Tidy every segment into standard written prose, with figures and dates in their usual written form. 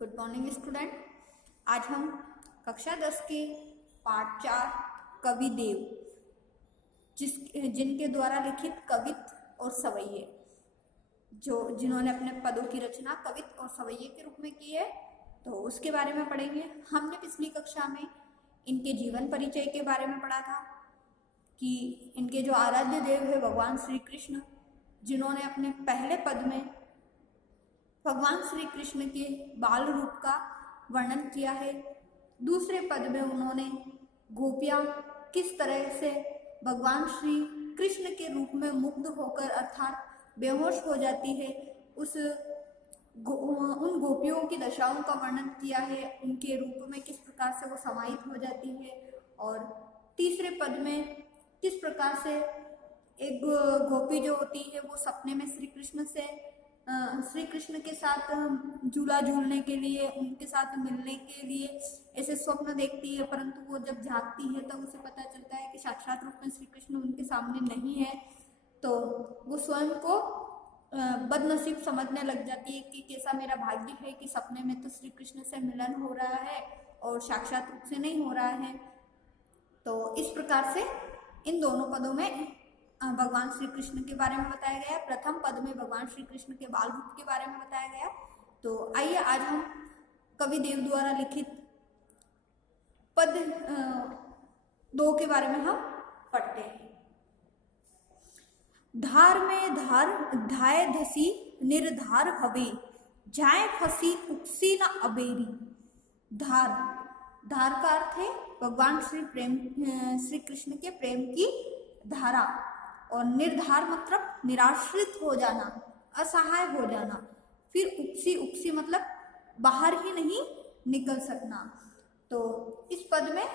Good morning student. आज हम कक्षा 10 के पाठ 4 कवि देव जिनके द्वारा लिखित कवित और सवैये जिन्होंने अपने पदों की रचना कवित और सवैये के रूप में की है, तो उसके बारे में पढ़ेंगे। हमने पिछली कक्षा में इनके जीवन परिचय के बारे में पढ़ा था कि इनके जो आराध्य देव है भगवान श्री कृष्ण, जिन्होंने अपने पहले पद में भगवान श्री कृष्ण के बाल रूप का वर्णन किया है। दूसरे पद में उन्होंने गोपियां किस तरह से भगवान श्री कृष्ण के रूप में मुग्ध होकर अर्थात बेहोश हो जाती है, उन गोपियों की दशाओं का वर्णन किया है। उनके रूप में किस प्रकार से वो समाहित हो जाती है, और तीसरे पद में किस प्रकार से एक गोपी जो होती है वो सपने में श्री कृष्ण के साथ झूला झूलने के लिए, उनके साथ मिलने के लिए ऐसे स्वप्न देखती है, परंतु वो जब जागती है तब उसे पता चलता है कि साक्षात रूप में श्री कृष्ण उनके सामने नहीं है। तो वो स्वयं को बदनसीब समझने लग जाती है कि कैसा मेरा भाग्य है कि सपने में तो श्री कृष्ण से मिलन हो रहा है और साक्षात रूप से नहीं हो रहा है। तो इस प्रकार से इन दोनों पदों में भगवान श्री कृष्ण के बारे में बताया गया। प्रथम पद में भगवान श्री कृष्ण के बाल रूप के बारे में बताया गया। तो आइए आज हम कवि देव द्वारा लिखित पद 2 के बारे में हम पढ़ते हैं। धार में धार धाय धसी निर्धार हवे, जाए फसी उक्सी न अबेरी। धार का अर्थ है भगवान श्री कृष्ण के प्रेम की धारा, और निर्धार मतलब निराश्रित हो जाना, असहाय हो जाना। फिर उक्सी मतलब बाहर ही नहीं निकल सकना। तो इस पद में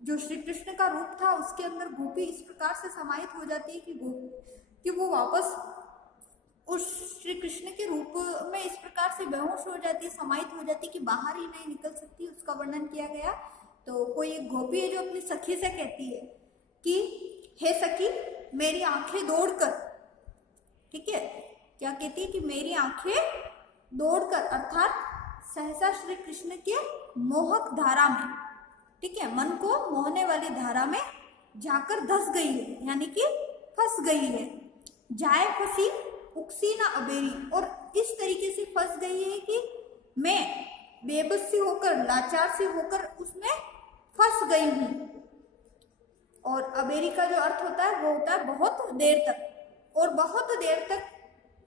जो श्री कृष्ण का रूप था उसके अंदर गोपी इस प्रकार से समाहित हो जाती है कि वो वापस उस श्री कृष्ण के रूप में इस प्रकार से बेहोश हो जाती है, समाहित हो जाती है कि बाहर ही नहीं निकल सकती। उसका वर्णन किया गया। तो कोई एक गोपी है जो अपनी सखी से कहती है कि हे सखी मेरी आंखें दौड़कर, ठीक है, क्या कहती है कि मेरी आंखें दौड़कर अर्थात सहसा श्री कृष्ण के मोहक धारा में, ठीक है, मन को मोहने वाली धारा में जाकर धस गई है, यानी कि फंस गई है। जाए फंसी उक्सी ना अबेरी, और इस तरीके से फंस गई है कि मैं बेबस सी होकर, लाचार सी होकर उसमें फंस गई हूँ। और अबेरी का जो अर्थ होता है वो होता है बहुत देर तक, और बहुत देर तक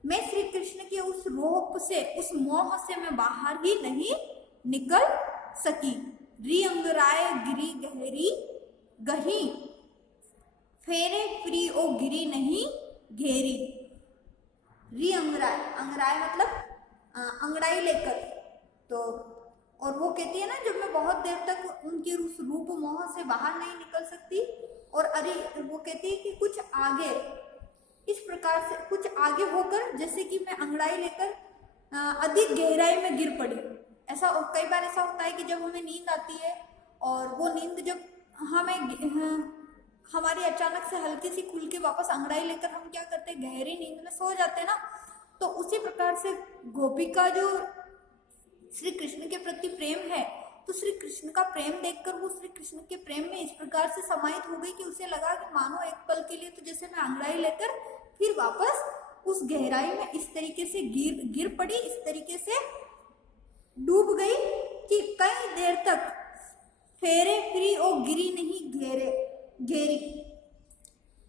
मैं श्री कृष्ण के उस रोह से, उस मोह से मैं बाहर ही नहीं निकल सकी। री अंगराय गिरी गहरी गही, फेरे फ्री ओ गिरी नहीं घेरी। री अंगराय मतलब अंगड़ाई लेकर। तो और वो कहती है ना, जब मैं बहुत देर तक उनके उस रूप मोह से बाहर नहीं निकल सकती, और अरे वो कहती है कि कुछ आगे, इस प्रकार से कुछ आगे होकर जैसे कि मैं अंगड़ाई लेकर अधिक गहराई में गिर पड़ी। ऐसा कई बार ऐसा होता है कि जब हमें नींद आती है और वो नींद जब हमारी अचानक से हल्की सी खुल के वापस अंगड़ाई लेकर हम क्या करते हैं, गहरी नींद में सो जाते हैं ना। तो उसी प्रकार से गोपी का जो श्री कृष्ण के प्रति प्रेम है, तो श्री कृष्ण का प्रेम देखकर वो श्री कृष्ण के प्रेम में इस प्रकार से समाहित हो गई कि उसे लगा कि मानो एक पल के लिए तो जैसे मैं अंगड़ाई लेकर फिर वापस उस गहराई में इस तरीके से गिर पड़ी, इस तरीके से डूब गई कि कई देर तक फेरे फिरी और गिरी नहीं घेरी।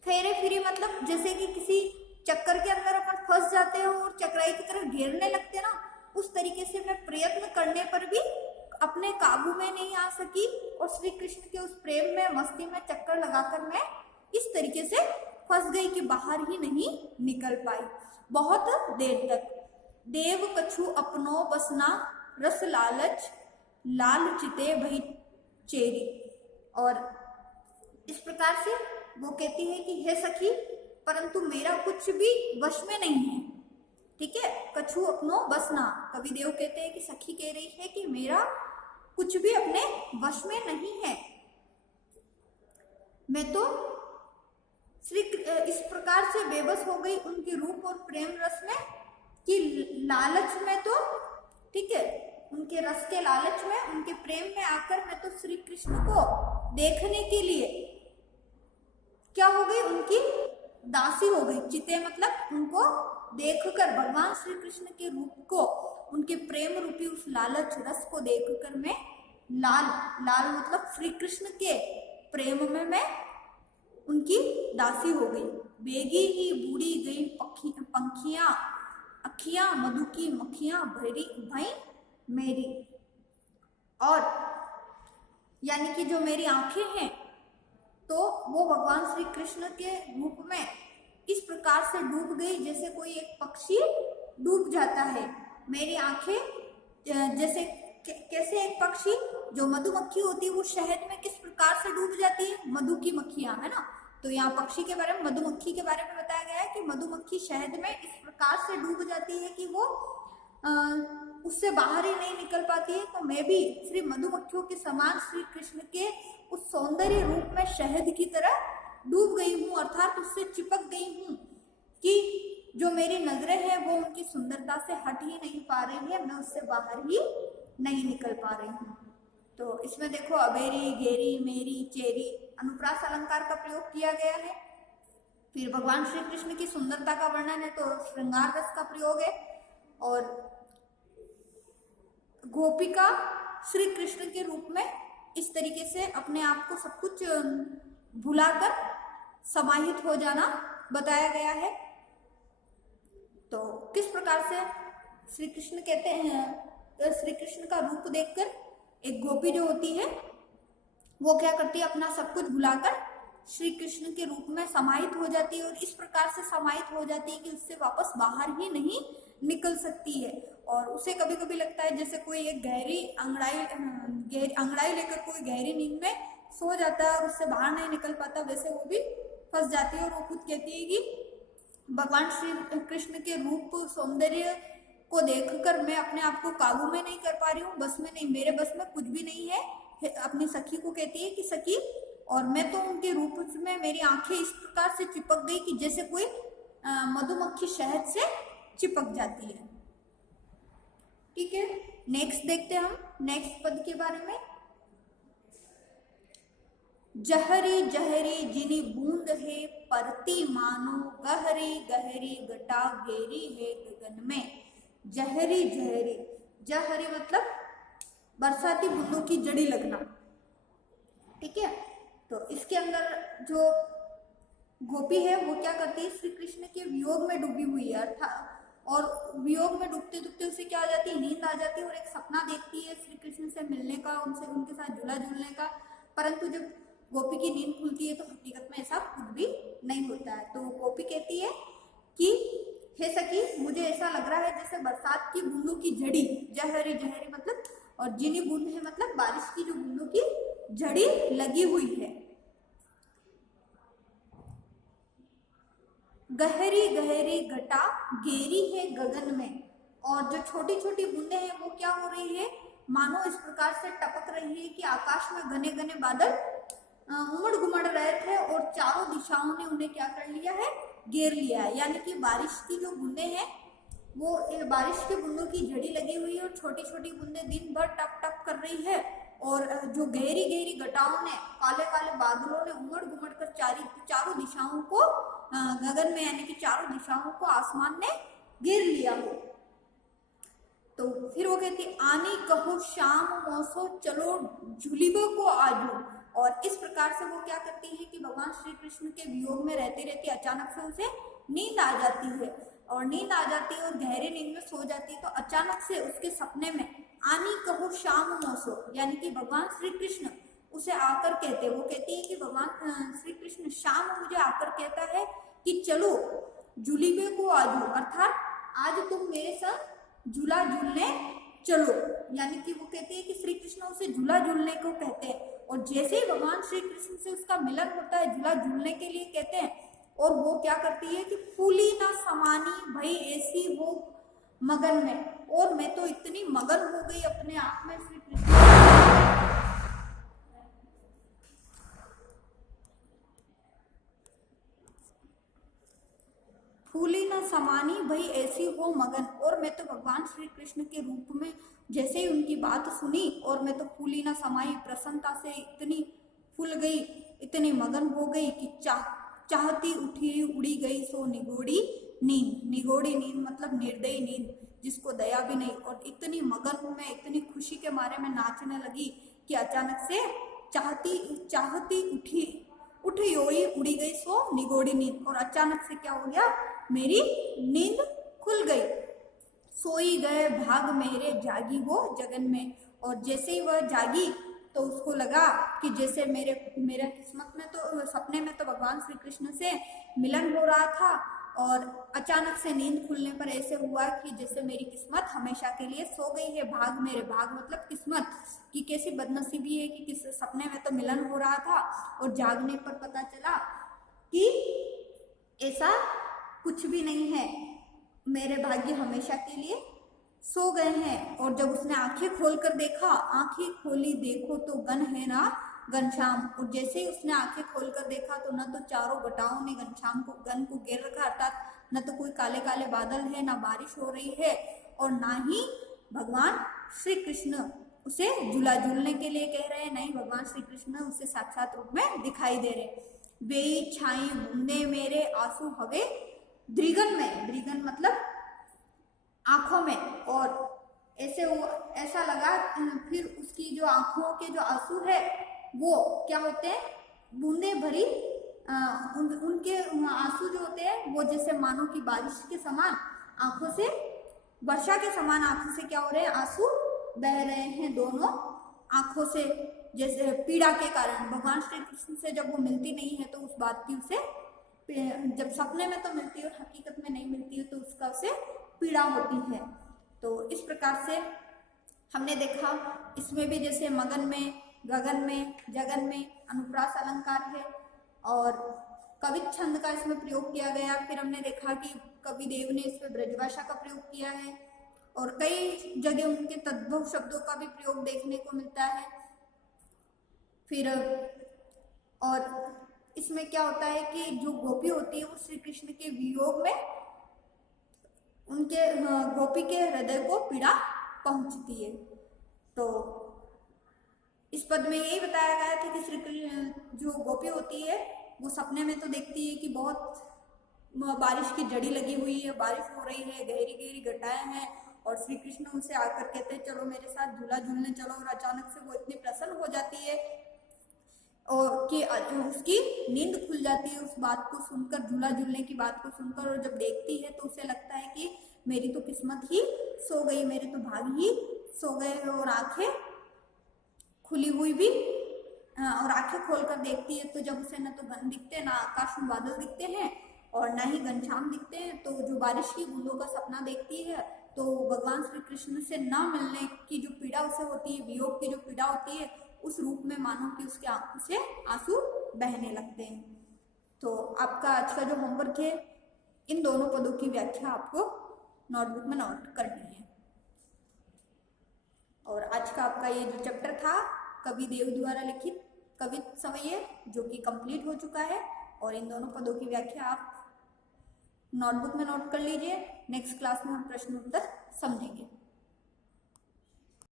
फेरे फिरी मतलब जैसे कि किसी चक्कर के अंदर अपन फंस जाते हो और चक्राई की तरफ घेरने लगते ना, उस तरीके से मैं प्रयत्न करने पर भी अपने काबू में नहीं आ सकी, और श्री कृष्ण के उस प्रेम में, मस्ती में चक्कर लगाकर मैं इस तरीके से फंस गई कि बाहर ही नहीं निकल पाई बहुत देर तक। देव कछु अपनो बसना रस लालच, लाल चिते भई चेरी। और इस प्रकार से वो कहती है कि हे सखी, परंतु मेरा कुछ भी वश में नहीं है, ठीक है। कछु अपनो बसना, कवि देव कहते हैं कि सखी कह रही है कि मेरा कुछ भी अपने वश में नहीं है। मैं तो इस प्रकार से बेबस हो गई उनके रूप और प्रेम रस में कि लालच में तो, ठीक है, उनके रस के लालच में, उनके प्रेम में आकर मैं तो श्री कृष्ण को देखने के लिए क्या हो गई, उनकी दासी हो गई। चिते मतलब उनको देखकर, भगवान श्री कृष्ण के रूप को, उनके प्रेम रूपी उस लालच रस को देखकर मैं लाल, लाल मतलब श्री कृष्ण के प्रेम में मैं उनकी दासी हो गई। बेगी ही बूढ़ी गई पंखियां, अखियां मधु की मक्खियां भरी भई मेरी। और यानी कि जो मेरी आंखें हैं तो वो भगवान श्री कृष्ण के रूप में इस प्रकार से डूब गई जैसे कोई एक पक्षी डूब जाता है। मेरी आंखें जैसे कैसे एक पक्षी जो मधुमक्खी होती है वो शहद में किस प्रकार से डूब जाती है, मधु की मक्खियां, है ना। तो यहाँ पक्षी के बारे में, मधुमक्खी के बारे में बताया गया है कि मधुमक्खी शहद में इस प्रकार से डूब जाती है कि वो उससे बाहर ही नहीं निकल पाती है। तो मैं भी श्री मधुमक्खियों के समान श्री कृष्ण के उस सौंदर्य रूप में शहद की तरह डूब गई हूँ, अर्थात उससे चिपक गई हूँ कि जो मेरी नजरें हैं वो उनकी सुंदरता से हट ही नहीं पा रही है, मैं उससे बाहर ही नहीं निकल पा रही हूँ। तो इसमें देखो अबेरी, गेरी, मेरी, चेरी अनुप्रास अलंकार का प्रयोग किया गया है। फिर भगवान श्री कृष्ण की सुंदरता का वर्णन है तो श्रृंगार रस का प्रयोग है। और गोपिका श्री कृष्ण के रूप में इस तरीके से अपने आप को सब कुछ भुलाकर समाहित हो जाना बताया गया है। तो किस प्रकार से श्री कृष्ण कहते हैं, श्री कृष्ण का रूप देखकर एक गोपी जो होती है वो क्या करती है, अपना सब कुछ भुलाकर श्री कृष्ण के रूप में समाहित हो जाती है और इस प्रकार से समाहित हो जाती है कि उससे वापस बाहर ही नहीं निकल सकती है। और उसे कभी कभी लगता है जैसे कोई एक गहरी अंगड़ाई लेकर कोई गहरी नींद में सो जाता है और उससे बाहर नहीं निकल पाता, वैसे वो भी फंस जाती है। और वो खुद कहती है कि भगवान श्री कृष्ण के रूप सौंदर्य को देखकर मैं अपने आप को काबू में नहीं कर पा रही हूँ, बस में नहीं, मेरे बस में कुछ भी नहीं है। अपनी सखी को कहती है कि सखी, और मैं तो उनके रूप में मेरी आंखें इस प्रकार से चिपक गई कि जैसे कोई मधुमक्खी शहद से चिपक जाती है। ठीक है, नेक्स्ट देखते हैं हम नेक्स्ट पद के बारे में। जहरी जहरी जिनी बूंद है परती मानो, गहरी गहरी घटा घेरी है गगन में। जहरी जहरी, जहरी मतलब बरसाती बूंदों की जड़ी लगना। ठीक है, तो इसके अंदर जो गोपी है वो क्या करती है, श्री कृष्ण के वियोग में डूबी हुई है अर्थात, और वियोग में डूबते डूबते उसे क्या आ जाती है, नींद आ जाती है और एक सपना देखती है श्री कृष्ण से मिलने का, उनसे उनके साथ झूला झूलने का। परंतु जब गोपी की नींद खुलती है तो हकीकत में ऐसा कुछ भी नहीं होता है। तो गोपी कहती है कि हे सखी, मुझे ऐसा लग रहा है जैसे बरसात की बूंदों की जड़ी, जहरी जहरी मतलब, और जिनी बूंद है मतलब बारिश की जो बूंदों की जड़ी लगी हुई है। गहरी गहरी घटा घेरी है गगन में, और जो छोटी छोटी बूंदे हैं वो क्या हो रही है, मानो इस प्रकार से टपक रही है कि आकाश में घने घने बादल उमड़ घुमड़ रहे थे और चारों दिशाओं ने उन्हें क्या कर लिया है, घेर लिया है। यानी कि बारिश की जो बूंदे हैं वो बारिश के बूंदों की झड़ी लगी हुई है और छोटी छोटी बूंदे दिन भर टप टप कर रही है, और जो गहरी गहरी घटाओं ने, काले काले बादलों ने उमड़ घुमड़ कर चारों दिशाओं को गगन में, यानी कि चारों दिशाओं को आसमान ने घेर लिया हो। तो फिर वो कहती आनी कहो शाम मौसो चलो झुलिबो को आजू। और इस प्रकार से वो क्या करती है कि भगवान श्री कृष्ण के वियोग में रहते रहते अचानक से उसे नींद आ जाती है, और नींद आ जाती है और गहरे नींद में सो जाती है। तो अचानक से उसके सपने में आनी कहो शाम मौसो, यानी कि भगवान श्री कृष्ण उसे आकर कहते, वो कहती है कि भगवान श्री कृष्ण शाम मुझे आकर कहता है कि चलो झूलिबे को आजू, अर्थात आज तुम मेरे साथ झूला झूलने चलो। यानी कि वो कहती है कि श्री कृष्ण उसे झूला झूलने को कहते हैं, और जैसे ही भगवान श्री कृष्ण से उसका मिलन होता है झूला झूलने के लिए कहते हैं, और वो क्या करती है कि फूली ना समानी भाई ऐसी हो मगन में, और मैं तो इतनी मगन हो गई अपने आप में श्री कृष्ण, फूली ना समानी भाई ऐसी हो मगन, और मैं तो भगवान श्री कृष्ण के रूप में जैसे ही उनकी बात सुनी और मैं तो फूली ना समाई, प्रसन्नता से इतनी फूल गई, इतनी मगन हो गई कि चाहती उठी उड़ी गई सो निगोड़ी नींद। निगोड़ी नींद मतलब निर्दयी नींद, जिसको दया भी नहीं। और इतनी मगन में, इतनी खुशी के मारे में नाचने लगी कि अचानक से चाहती उठ योई उड़ी गई सो निगोड़ी नींद। और अचानक से क्या हो गया, मेरी नींद खुल गई। सोई गए भाग मेरे जागी वो जगन में। और जैसे ही वह जागी तो उसको लगा कि जैसे मेरे किस्मत में तो, सपने में तो भगवान श्री कृष्ण से मिलन हो रहा था, और अचानक से नींद खुलने पर ऐसे हुआ कि जैसे मेरी किस्मत हमेशा के लिए सो गई है। भाग मेरे, भाग मतलब किस्मत की कैसी बदनसीबी है कि किस सपने में तो मिलन हो रहा था और जागने पर पता चला कि ऐसा कुछ भी नहीं है, मेरे भाग्य हमेशा के लिए सो गए हैं। और जब उसने आंखें खोलकर देखा, आंखें खोली देखो तो गन है ना घनश्याम। और जैसे ही उसने आंखें खोलकर देखा तो न तो चारों घटाओं ने घनश्याम को, गन को घेर रखा, अर्थात न तो कोई काले काले बादल है, ना बारिश हो रही है, और ना ही भगवान श्री कृष्ण उसे झूला झूलने के लिए कह रहे हैं, नहीं भगवान श्री कृष्ण उसे साक्षात रूप में दिखाई दे रहे। वेई छाई बूंदे मेरे आंसू हवे द्रिगन में, द्रिगन मतलब आंखों में। और ऐसा लगा, फिर उसकी जो आंखों के जो आंसू है वो क्या होते हैं, बूंदे भरी, उनके आंसू जो होते हैं वो जैसे मानो कि बारिश के समान आंखों से, वर्षा के समान आंखों से क्या हो रहे हैं, आंसू बह रहे हैं दोनों आंखों से। जैसे पीड़ा के कारण, भगवान श्री कृष्ण से जब वो मिलती नहीं है तो उस बात की उसे, जब सपने में तो मिलती है और हकीकत में नहीं मिलती है तो उसका उसे पीड़ा होती है। तो इस प्रकार से हमने देखा, इसमें भी जैसे मगन में, गगन में, जगन में अनुप्रास अलंकार है और कवित छंद का इसमें प्रयोग किया गया। फिर हमने देखा कि कवि देव ने इसमें ब्रजभाषा का प्रयोग किया है और कई जगह उनके तद्भव शब्दों का भी प्रयोग देखने को मिलता है। फिर और इसमें क्या होता है कि जो गोपी होती है वो श्री कृष्ण के वियोग में उनके गोपी के हृदय को पीड़ा पहुंचती है। तो इस पद में यही बताया गया था कि श्री कृष्ण जो गोपी होती है वो सपने में तो देखती है कि बहुत बारिश की जड़ी लगी हुई है, बारिश हो रही है, गहरी गहरी घटाएं हैं, और श्री कृष्ण उनसे आकर कहते हैं चलो मेरे साथ झूला झूलने चलो। और अचानक से वो इतनी प्रसन्न हो जाती है और कि उसकी नींद खुल जाती है उस बात को सुनकर, झूला झूलने की बात को सुनकर। और जब देखती है तो उसे लगता है कि मेरी तो किस्मत ही सो गई, मेरे तो भाग ही सो गए। और आंखें खुली हुई भी, और आंखें खोलकर देखती है तो जब उसे न तो गन दिखते, ना आकाश में बादल दिखते हैं और ना ही घनश्याम दिखते हैं, तो जो बारिश की बूंदों का सपना देखती है तो भगवान श्री कृष्ण से न मिलने की जो पीड़ा उसे होती है, वियोग की जो पीड़ा होती है, उस रूप में मानो कि उसके आंखों से आंसू बहने लगते हैं। तो आपका आज का जो होमवर्क है, इन दोनों पदों की व्याख्या आपको नोटबुक में नोट करनी है। और आज का आपका ये जो चैप्टर था कवि देव द्वारा लिखित कवित सवैये, जो कि कंप्लीट हो चुका है, और इन दोनों पदों की व्याख्या आप नोटबुक में नोट कर लीजिए। नेक्स्ट क्लास में हम प्रश्न उत्तर समझेंगे।